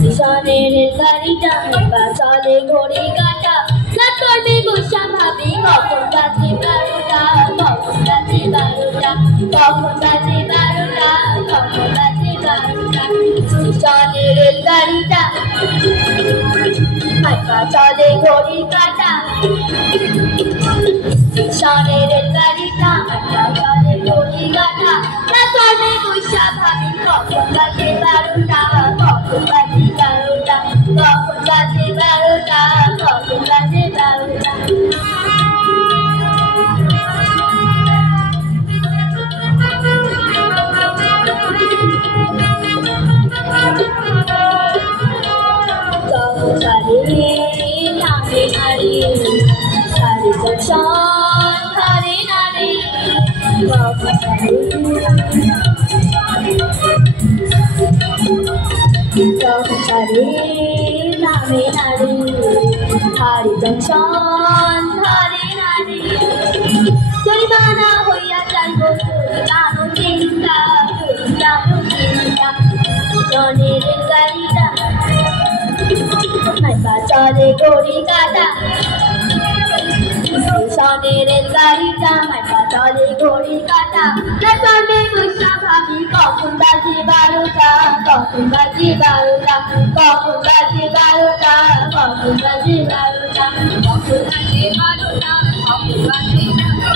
স্টেশনের গাড়িটা চলে ঘড়ি কাটা রাত করবে গুসা ভাবি কখন বাজে 12টা কখন বাজে 12টা কখন বাজে 12টা কখন বাজে 12টা স্টেশনের গাড়িটা চলে ঘড়ি কাটা স্টেশনের গাড়িটা চলে ঘড়ি কাটা রাত করবে গুসা ভাবি কখন বাজে 12টা কখন বাজে 12টা কখন বাজে 12টা কখন বাজে 12টা জরিমানা হইয়া যাইব জানো চিন্তা জানো চিন্তা জনের গাড়িটা চলে ঘড়ি কাটা স্টেশনের গাড়িটা চলে ঘড়ি কাটা চলবে গুসা ভাবি কখন বাজে 12টা কখন বাজে 12টা কখন বাজে 12টা কখন বাজে 12টা কখন বাজে 12টা কখন বাজে 12টা